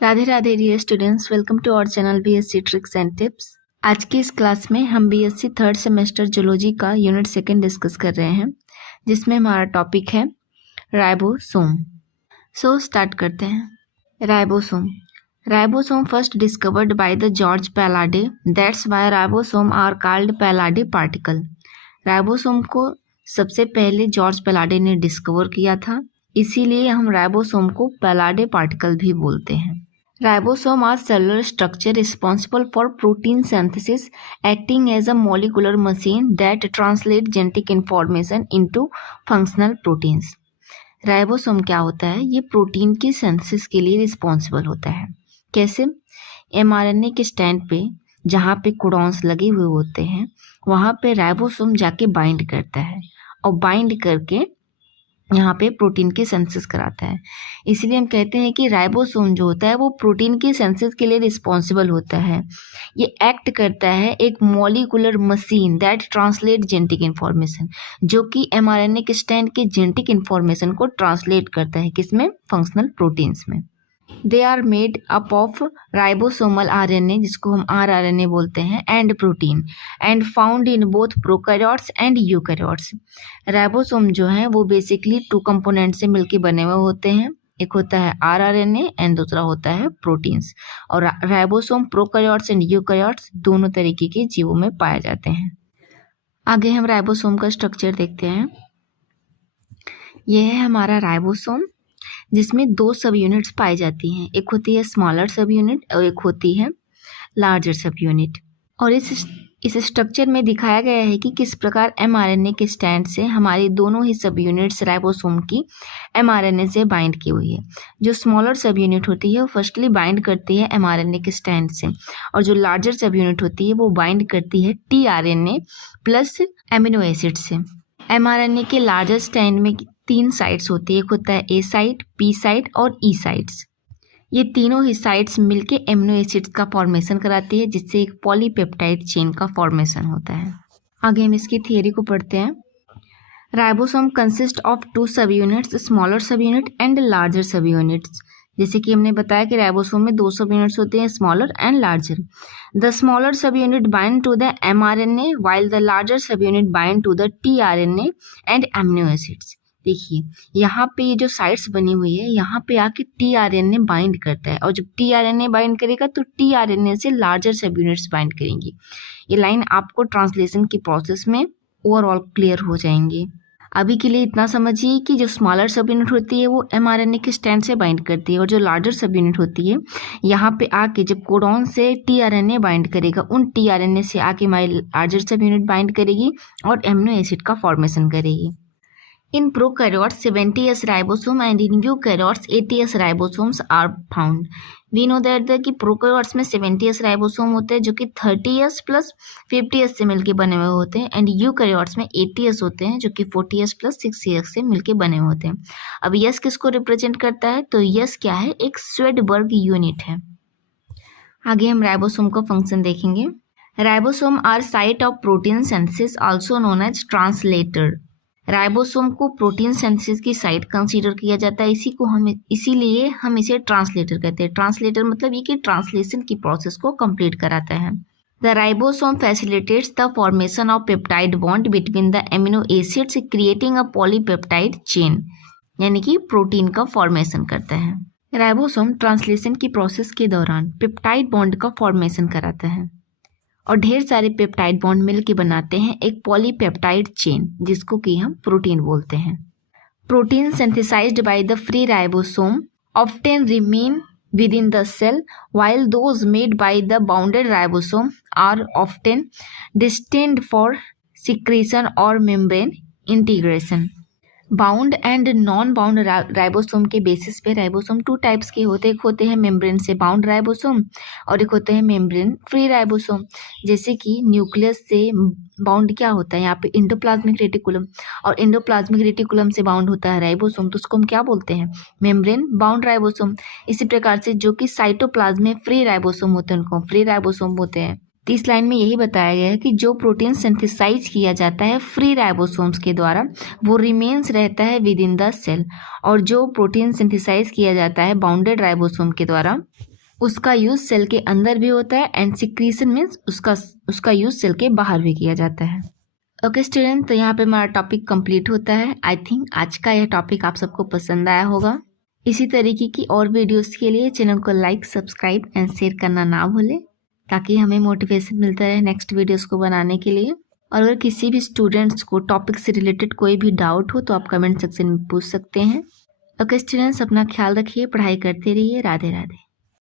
Radhe Radhe dear students, welcome to our channel BSc tricks and tips. आज की इस class में हम बीएससी थर्ड सेमेस्टर जूलॉजी का यूनिट सेकंड डिस्कस कर रहे हैं, जिसमें हमारा टॉपिक है राइबोसोम। सो स्टार्ट करते हैं। Ribosome first discovered by the George Palade, that's why ribosome are called Palade particle. Ribosome को सबसे पहले जॉर्ज पैलाडे ने डिस्कवर किया था, इसीलिए हम राइबोसोम को पैलाडे पार्टिकल भी बोलते हैं। Ribosome are cellular structure responsible for protein synthesis, acting as a molecular machine that translates genetic information into functional proteins. Ribosome क्या होता है? ये प्रोटीन की सिंथेसिस के लिए रिस्पॉन्सिबल होता है। कैसे? mRNA के स्टैंड पे जहाँ पे कोडॉन्स लगे हुए होते हैं, वहाँ पे राइबोसोम जाके बाइंड करता है और बाइंड करके यहाँ पे प्रोटीन की सिंथेसिस कराता है। इसलिए हम कहते हैं कि राइबोसोम जो होता है वो प्रोटीन की सिंथेसिस के लिए रिस्पॉन्सिबल होता है। ये एक्ट करता है एक molecular machine that translate genetic information, जो कि mRNA के स्टैंड के जेनेटिक इन्फॉर्मेशन को ट्रांसलेट करता है किसमें? फंक्शनल प्रोटीन्स में। They are made up of ribosomal RNA, जिसको हम rRNA बोलते हैं, and protein, and found in both prokaryotes and eukaryotes. Ribosome जो है वो बेसिकली टू कंपोनेंट से मिलके बने हुए होते हैं। एक होता है rRNA एंड दूसरा होता है प्रोटीन्स। और राइबोसोम प्रोकैरियोट्स एंड यूकैरियोट्स दोनों तरीके के जीवों में पाए जाते हैं। आगे हम राइबोसोम का स्ट्रक्चर देखते हैं। यह है हमारा राइबोसोम, जिसमें दो सब यूनिट्स पाई जाती हैं। एक होती है स्मॉलर सब यूनिट और एक होती है लार्जर सब यूनिट। और इस स्ट्रक्चर में दिखाया गया है कि किस प्रकार mRNA के स्टैंड से हमारी दोनों ही सब यूनिट्स राइबोसोम की mRNA से बाइंड की हुई है। जो स्मॉलर सब यूनिट होती है वो फर्स्टली बाइंड करती है mRNA के स्टैंड से, और जो लार्जर सब यूनिट होती है वो बाइंड करती है tRNA प्लस एमिनो एसिड से। mRNA के लार्जर स्टैंड में 3 साइट्स होती है। एक होता है ए साइट, पी साइट और ई साइट्स। ये तीनों ही साइट्स मिलके एमिनो एसिड्स का फॉर्मेशन कराती है, जिससे एक पॉलीपेप्टाइड चेन का फॉर्मेशन होता है। आगे हम इसकी थियरी को पढ़ते हैं। राइबोसोम कंसिस्ट ऑफ 2 सब units, smaller sub unit and larger सब यूनिट्स। जैसे कि हमने बताया कि राइबोसोम में 2 सब यूनिट्स होते हैं, smaller and larger. The smaller sub unit bind to the mRNA while the larger sub unit bind to the tRNA and amino acids. देखिए यहाँ पे ये जो साइट्स बनी हुई है, यहाँ पे आके tRNA बाइंड करता है, और जब tRNA बाइंड करेगा तो tRNA से लार्जर सब यूनिट्स बाइंड करेंगी। ये लाइन आपको ट्रांसलेशन की प्रोसेस में ओवरऑल क्लियर हो जाएंगी। अभी के लिए इतना समझिए कि जो स्मॉलर सब यूनिट होती है वो mRNA के स्टैंड से बाइंड करती है, और जो लार्जर सब यूनिट होती है यहाँ पे आके जब कोडॉन से tRNA बाइंड करेगा, उन tRNA से आके हमारी लार्जर सब यूनिट बाइंड करेगी और एमिनो एसिड का फॉर्मेशन करेगी। In prokaryotes, 70S ribosome and in eukaryotes, 80S ribosomes are found. We know that कि प्रोकैरियोट्स में 70S राइबोसोम होते हैं, जो कि 30S प्लस 50S से मिलके बने हुए होते हैं, एंड यूकैरियोट्स में 80S होते हैं, जो कि 40S प्लस 60S से मिलके बने हुए होते हैं। अब यस किसको रिप्रेजेंट करता है? तो यस क्या है? एक स्वेडबर्ग यूनिट है। आगे हम राइबोसोम का फंक्शन देखेंगे। Ribosome are site of protein synthesis, also known as translator. Ribosome को प्रोटीन सिंथेसिस की साइट कंसीडर किया जाता है, इसीलिए हम इसे ट्रांसलेटर कहते हैं। ट्रांसलेटर मतलब ये कि ट्रांसलेशन की प्रोसेस को कंप्लीट कराता है। The ribosome facilitates the formation of peptide bond between the amino acids, creating a polypeptide chain, यानी कि प्रोटीन का फॉर्मेशन करता है। राइबोसोम ट्रांसलेशन की प्रोसेस के दौरान पेप्टाइड बॉन्ड का फॉर्मेशन कराता है, और ढेर सारे पेप्टाइड बॉन्ड मिलकर बनाते हैं एक पॉलीपेप्टाइड चेन, जिसको कि हम प्रोटीन बोलते हैं। Protein synthesized by the free ribosome often remain within the cell, while those made by the bounded ribosome are often destined for secretion or membrane integration. Bound and non bound ribosome के basis पे ribosome 2 types के होते हैं। एक होते हैं membrane से bound ribosome और एक होते हैं मेम्ब्रेन फ्री राइबोसोम। जैसे कि न्यूक्लियस से बाउंड क्या होता है, यहाँ पे इंडोप्लाज्मिक रेटिकुलम, और इंडोप्लाज्मिक रेटिकुलम से बाउंड होता है राइबोसोम, तो उसको हम क्या बोलते हैं? Membrane bound ribosome. इसी प्रकार से जो कि साइटोप्लाज्म में फ्री राइबोसोम होते हैं, उनको फ्री राइबोसोम होते हैं। तो इस लाइन में यही बताया गया है कि जो प्रोटीन सिंथेसाइज किया जाता है फ्री राइबोसोम्स के द्वारा, वो रिमेन्स रहता है विद इन द सेल, और जो प्रोटीन सिंथेसाइज किया जाता है बाउंडेड राइबोसोम के द्वारा, उसका यूज़ सेल के अंदर भी होता है एंड सिक्रीशन मीन्स उसका यूज़ सेल के बाहर भी किया जाता है। ओके स्टूडेंट, तो यहाँ पे हमारा टॉपिक कंप्लीट होता है। आई थिंक आज का यह टॉपिक आप सबको पसंद आया होगा। इसी तरीके की और वीडियोस के लिए चैनल को लाइक, सब्सक्राइब एंड शेयर करना ना भूलें, ताकि हमें मोटिवेशन मिलता रहे नेक्स्ट वीडियोस को बनाने के लिए। और अगर किसी भी स्टूडेंट्स को टॉपिक से रिलेटेड कोई भी डाउट हो तो आप कमेंट सेक्शन में पूछ सकते हैं। ओके स्टूडेंट्स, अपना ख्याल रखिए, पढ़ाई करते रहिए। राधे राधे।